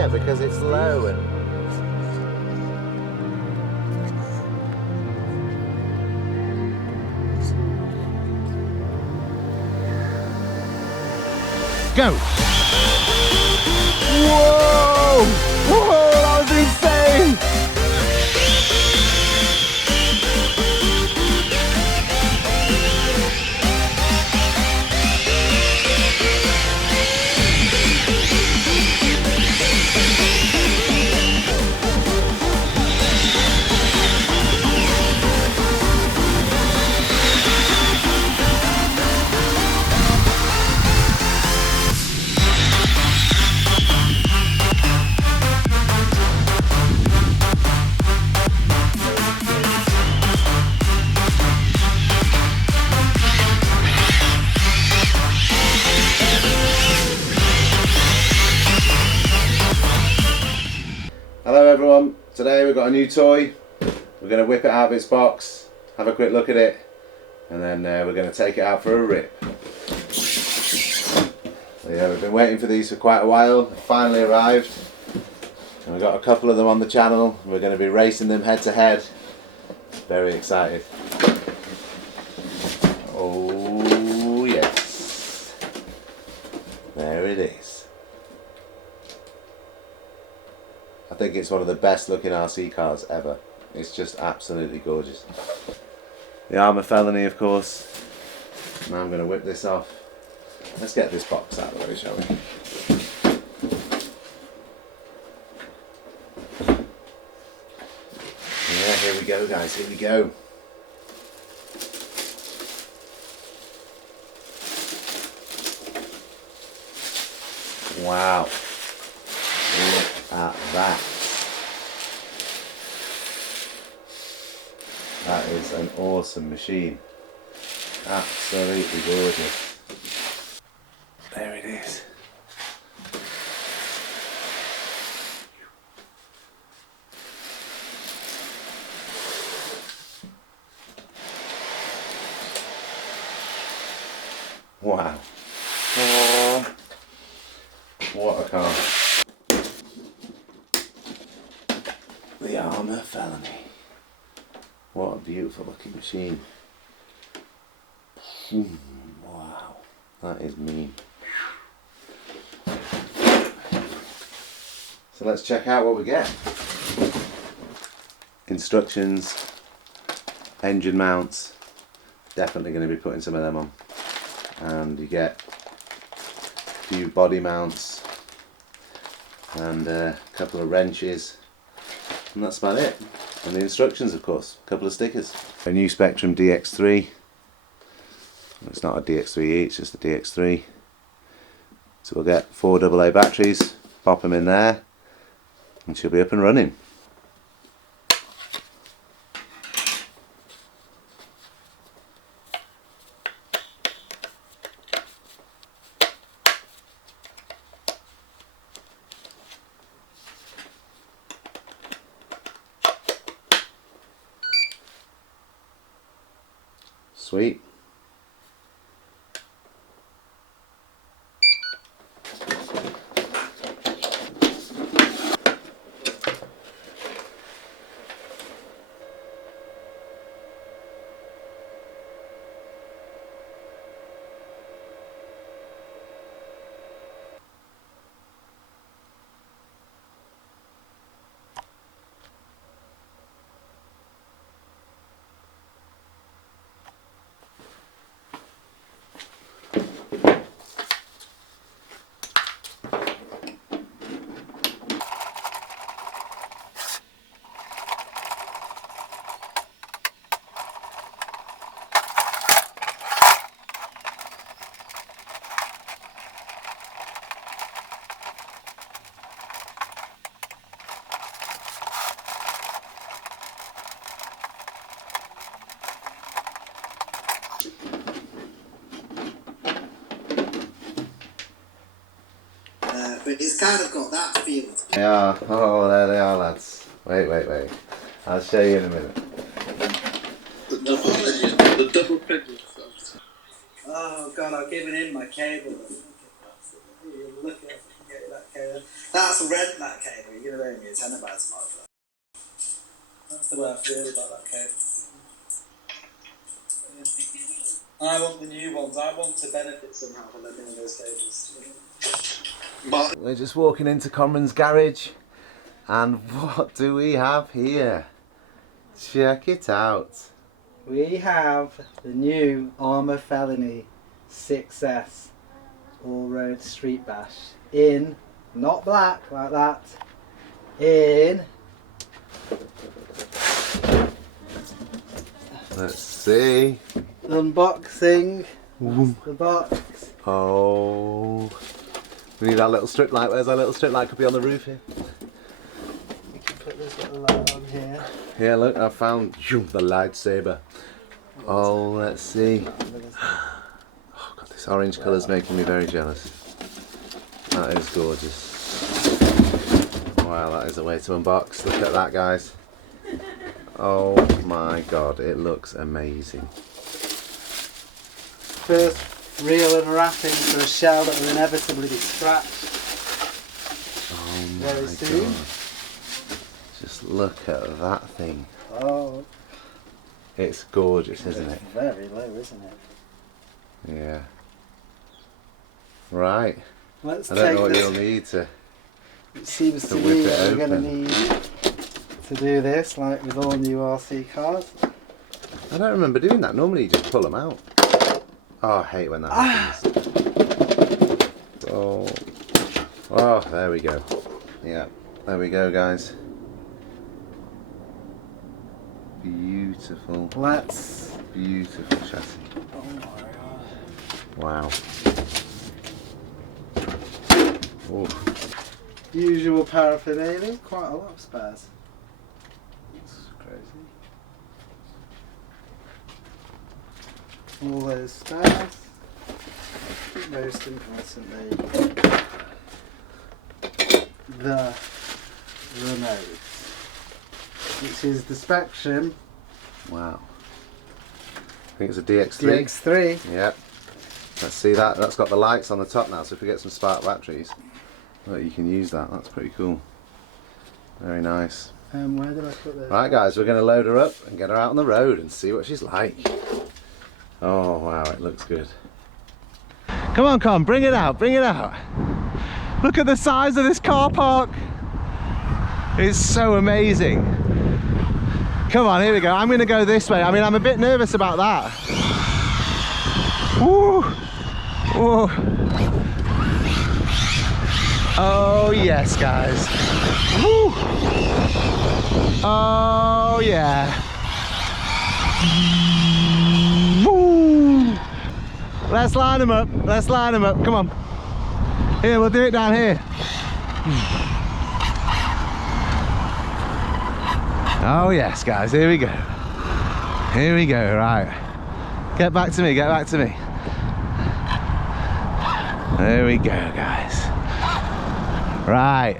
yeah, because it's low and go. Whoa! Whoa, that was insane! Hello everyone, today we've got a new toy. We're going to whip it out of its box, have a quick look at it, and then we're going to take it out for a rip. So yeah, we've been waiting for these for quite a while. They finally arrived, and we've got a couple of them on the channel. We're going to be racing them head to head. Very excited. Oh yes, there it is. I think it's one of the best looking RC cars ever. It's just absolutely gorgeous. The Arrma Felony, of course. Now I'm going to whip this off. Let's get this box out of the way, shall we? Yeah, here we go guys, here we go. Wow. Look at that. That is an awesome machine. Absolutely gorgeous. There it is. Wow. Oh, what a car. The Arrma Felony. What a beautiful looking machine. Wow, that is mean. So let's check out what we get. Instructions, engine mounts, definitely going to be putting some of them on. And you get a few body mounts and a couple of wrenches. And that's about it. And the instructions, of course, a couple of stickers. A new Spectrum DX3. It's not a DX3E, it's just a DX3. So we'll get 4 AA batteries, pop them in there, and she'll be up and running. Sweet. But it's kind of got that feel. They are. Oh, there they are, lads. Wait. I'll show you in a minute. The double pigeon. Oh god, I've given him my cable. Look at that cable. That's to rent that cable. You're going to owe me a tenner by tomorrow for that. That's the way I feel about that cable. Yeah. I want the new ones. I want to benefit somehow from them in those cables. But We're just walking into Conran's garage, and what do we have here? Check it out. We have the new Arrma Felony 6S all-road street bash in, not black like that, in, Let's see. unboxing the box. Oh, we need our little strip light. Where's our little strip light? Could be on the roof here. You can put this little light on here. Yeah, look, I found the lightsaber. Oh, let's see. Oh God, this orange colour's making me very jealous. That is gorgeous. Wow, that is a way to unbox. Look at that, guys. Oh my God, it looks amazing. First real unwrapping for a shell that will inevitably be scratched Oh very my soon. God. Just look at that thing. Oh, It's gorgeous, isn't it? it's very low, isn't it? Yeah. Right. Let's I don't know what take you'll this. need to. It seems to whip me it that we're going to open. need to do this like with all new RC cars. I don't remember doing that. Normally you just pull them out. Oh, I hate when that happens. Oh. Oh, there we go. Yeah, there we go, guys. Beautiful, Let's. beautiful chassis. Oh my God. Wow. Oh, Usual paraphernalia, quite a lot of spares. It's crazy. All those spares. Most importantly, the remote, which is the Spectrum wow. I think it's a DX3. DX3. Yep. Let's see that. That's got the lights on the top now, so if we get some spark batteries, look, you can use that. That's pretty cool. Very nice. Where did I put this? Right, guys, we're going to load her up and get her out on the road and see what she's like. Oh, wow, it looks good. Come on, Con, bring it out, bring it out. Look at the size of this car park. It's so amazing. Come on, here we go. I'm going to go this way. I mean, I'm a bit nervous about that. Woo! Whoa. Oh, yes, guys. Woo! Oh, yeah. Woo! Let's line them up. Let's line them up. Come on. Here, we'll do it down here. Oh, yes, guys. Here we go. Here we go. Right. Get back to me. Get back to me. There we go, guys. Right.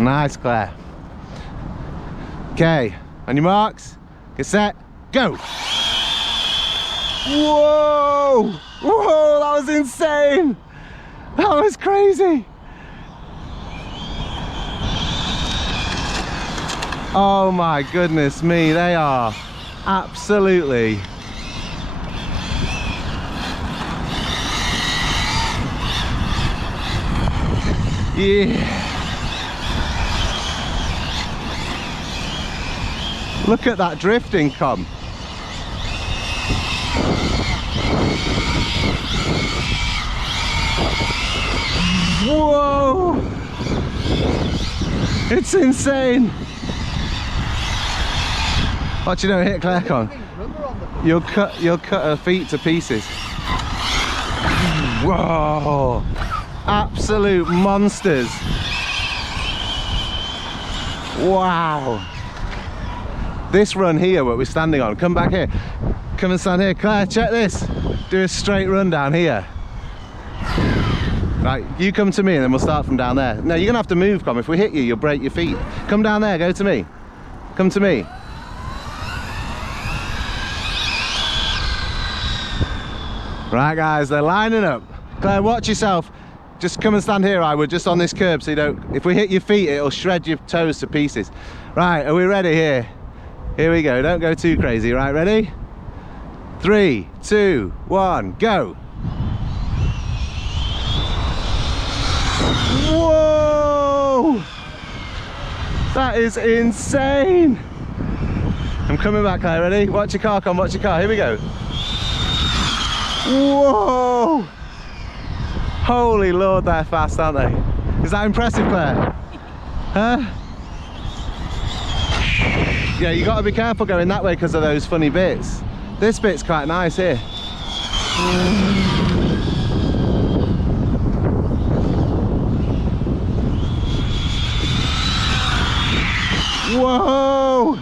Nice, Claire. Okay. On your marks. Get set. Go. Whoa! Whoa! That was insane. That was crazy. Oh my goodness me, they are absolutely yeah. Look at that drifting, Con. Whoa! It's insane. Watch you don't hit Claire, Con. You'll cut her feet to pieces. Whoa! Absolute monsters. Wow. This run here, what we're standing on, come back here. Come and stand here. Claire, check this. Do a straight run down here. Right, you come to me and then we'll start from down there. No, you're gonna have to move, Con. If we hit you, you'll break your feet. Come down there, go to me. Come to me. Right, guys, they're lining up. Claire, watch yourself. Just come and stand here, I would, just on this curb, so you don't, if we hit your feet, it'll shred your toes to pieces. Right, are we ready here? Here we go, don't go too crazy. Right, ready? 3, 2, 1, go. Whoa! That is insane. I'm coming back, Claire, ready? Watch your car, Con, watch your car, here we go. Whoa! Holy Lord, they're fast, aren't they? Is that impressive, Claire? Huh? Yeah, you got to be careful going that way because of those funny bits. This bit's quite nice here. Whoa!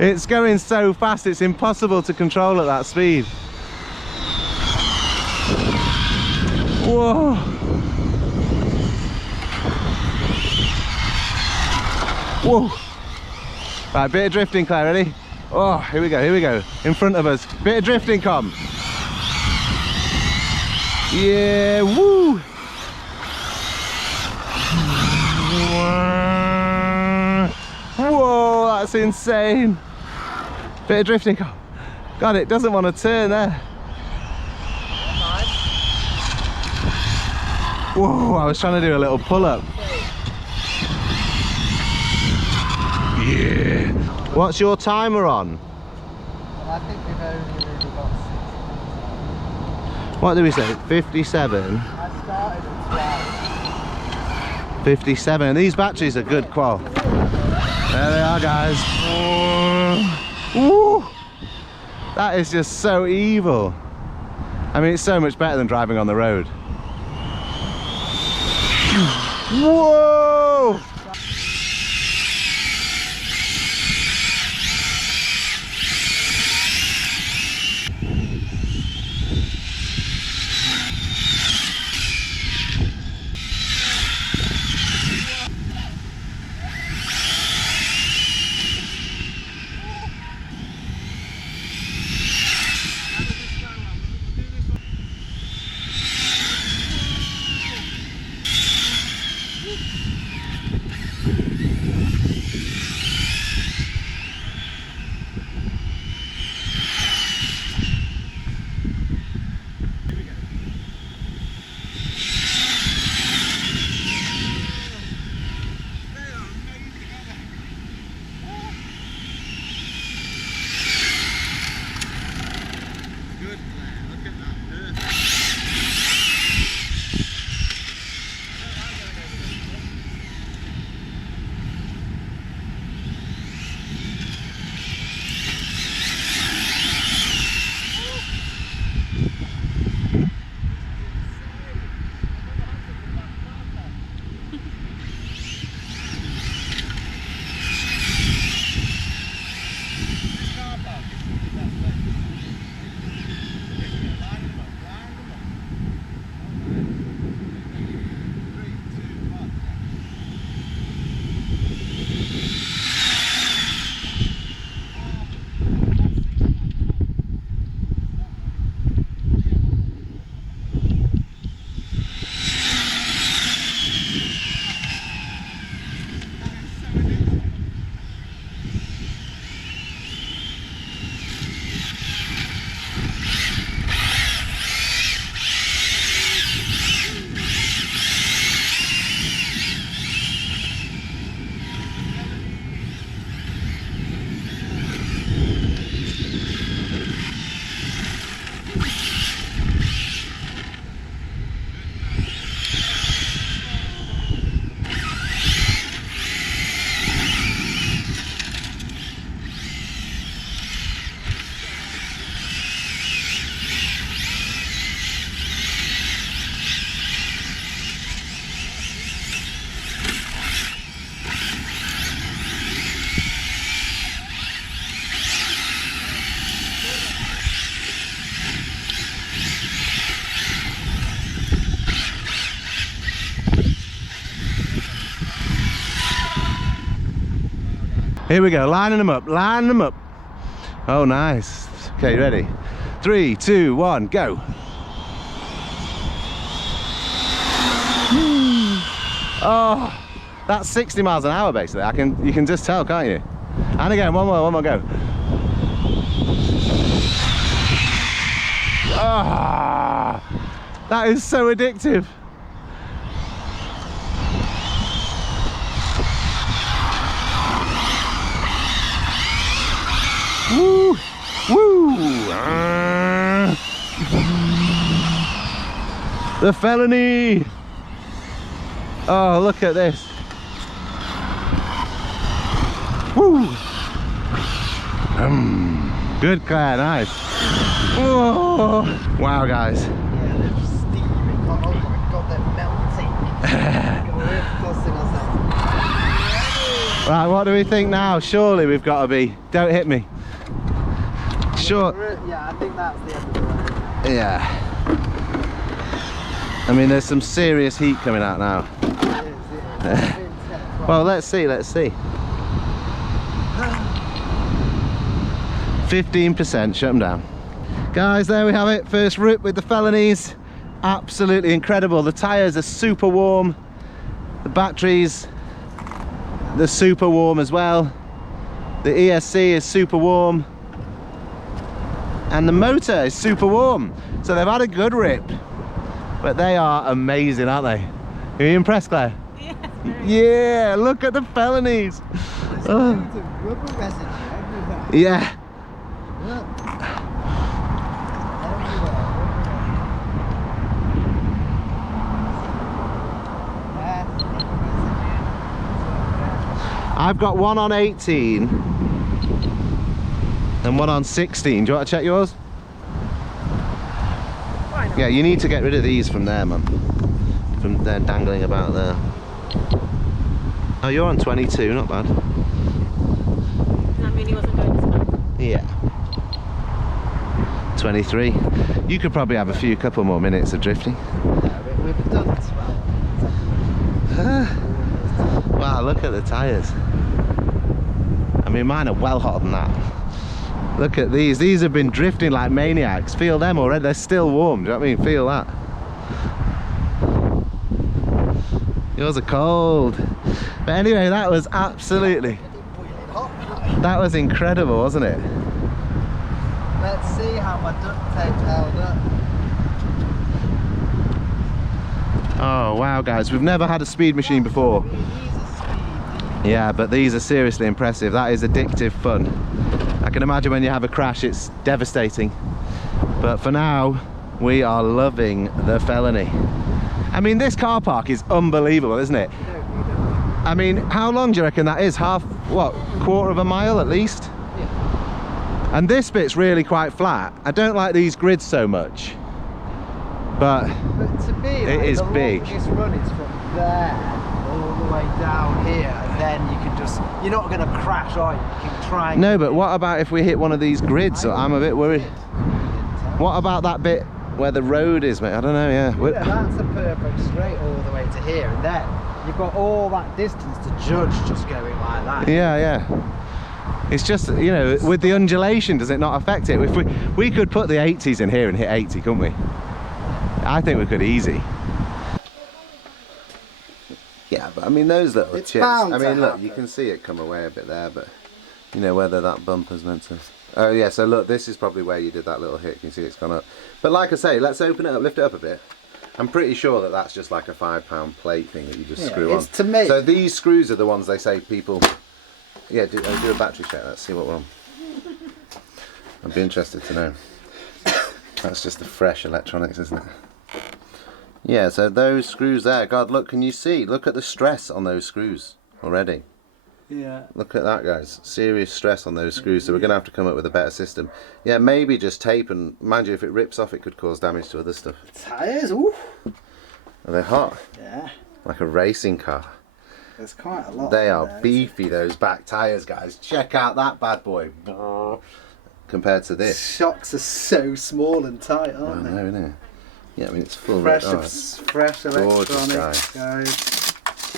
It's going so fast, it's impossible to control at that speed. Whoa! Whoa! Right, bit of drifting, Claire, ready? Oh, here we go, in front of us. Bit of drifting, Com. Yeah, woo! Whoa, that's insane. Bit of drifting, Com. God, it doesn't want to turn there. Whoa, I was trying to do a little pull-up. Yeah. What's your timer on? Well, I think we've only really got 6. What did we say? 57? I started at 57. And these batteries are good qual. There they are, guys. Woo. That is just so evil. I mean, it's so much better than driving on the road. Whoa! Here we go, lining them up, lining them up. Oh, nice. Okay, ready? 3, 2, 1, go. Oh, that's 60 miles an hour basically. You can just tell, can't you? And again, one more go. Ah, that is so addictive. Woo! Woo! The Felony! Oh, look at this. Woo! Good, Claire, nice. Oh, wow, guys. Yeah, they're steaming. Oh my god, they're melting. We're forcing ourselves. Right, what do we think now? Surely we've got to be. Don't hit me. Sure. Yeah, I think that's the end of the road. Yeah. I mean, there's some serious heat coming out now. It is. Well, let's see. 15%, shut them down. Guys, there we have it. First rip with the Felonies. Absolutely incredible. The tyres are super warm. The batteries, they're super warm as well. The ESC is super warm. And the motor is super warm. So they've had a good rip. But they are amazing, aren't they? Are you impressed, Claire? Yeah. Yeah, look at the Felonies. There's loads of rubber residue everywhere. Yeah. Look. I've got one on 18 and one on 16. Do you want to check yours? Why not? Yeah, you need to get rid of these from there, man. From there dangling about there. Oh, you're on 22, not bad. Does that mean he wasn't going to stop? Yeah. 23. You could probably have a couple more minutes of drifting. We've done it well. Wow, look at the tyres. I mean, mine are well hotter than that. Look at these. These have been drifting like maniacs. Feel them already. They're still warm. Do you know what I mean? Feel that. Yours are cold. But anyway, that was absolutely... That was incredible, wasn't it? Let's see how my duct tape held up. Oh, wow, guys. We've never had a speed machine before. Yeah, but these are seriously impressive. That is addictive fun. I can imagine when you have a crash, it's devastating. But for now, we are loving the Felony. I mean, this car park is unbelievable, isn't it? I mean, how long do you reckon that is? Quarter of a mile at least? Yeah. And this bit's really quite flat. I don't like these grids so much. But to me, it is the big. longest run is from there all the way down here, and then you can just, you're not going to crash, are you? You can try and... No, but what about if we hit one of these grids? I'm a bit worried. What about that bit where the road is, mate? I don't know, yeah. Yeah, that's a perfect straight all the way to here, and then you've got all that distance to judge just going like that. Yeah, yeah. It's just, you know, with the undulation, does it not affect it? If we could put the 80s in here and hit 80, couldn't we? I think we could easy. Yeah, but I mean, those little It's chips. bound I to mean, look, happen. you can see it come away a bit there, but you know whether that bumper's meant to. Oh yeah, so look, this is probably where you did that little hit. You can see it's gone up. But like I say, let's open it up, lift it up a bit. I'm pretty sure that that's just like a £5 plate thing that you just screw on. To me. So these screws are the ones they say people. Yeah, do a battery check. Let's see what we're on. I'd be interested to know. That's just the fresh electronics, isn't it? Yeah, so those screws there, God, look, can you see? Look at the stress on those screws already. Yeah. Look at that, guys. Serious stress on those screws, so we're going to have to come up with a better system. Yeah, maybe just tape, and mind you, if it rips off, it could cause damage to other stuff. Tyres, ooh. Are they hot? Yeah. Like a racing car. There's quite a lot. They in are there, beefy, those back tyres, guys. Check out that bad boy. Compared to The this. shocks are so small and tight, I aren't they? know, innit? Yeah, I mean, it's full Fresh, of fresh gorgeous, electronics, guys.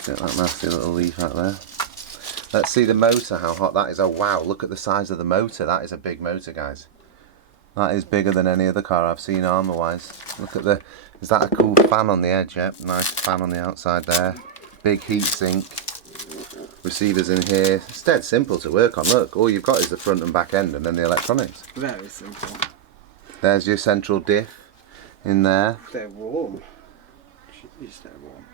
Get that nasty little leaf out there. Let's see the motor, how hot that is. Oh wow, look at the size of the motor. That is a big motor, guys. That is bigger than any other car I've seen Arrma wise. Look at is that a cool fan on the edge? Yep, nice fan on the outside there. big heat sink. Receivers in here. It's dead simple to work on. Look, all you've got is the front and back end and then the electronics. Very simple. There's your central diff in there. They're warm. Jeez, they're warm.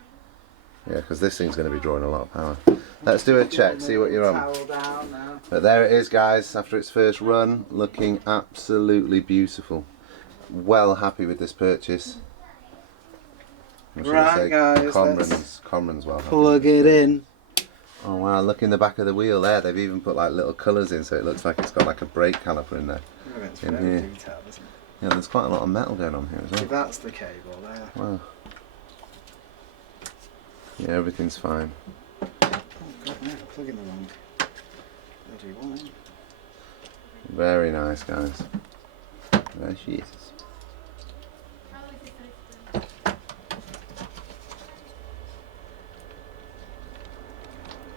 Yeah, because this thing's going to be drawing a lot of power. Let's do a check, see what you're on. Towel down now. But there it is, guys, after its first run, looking absolutely beautiful. Well happy with this purchase. Right, guys, Conran's well happy. Plug it in. Oh wow, look in the back of the wheel there. They've even put like little colours in, so it looks like it's got like a brake caliper in there. Oh, it's In very here. detailed, isn't it? Yeah, there's quite a lot of metal going on here as See, well. that's the cable there. Wow. Yeah, everything's fine. Oh god, no, I'm plugging the wrong bloody one in. Very nice, guys. There she is.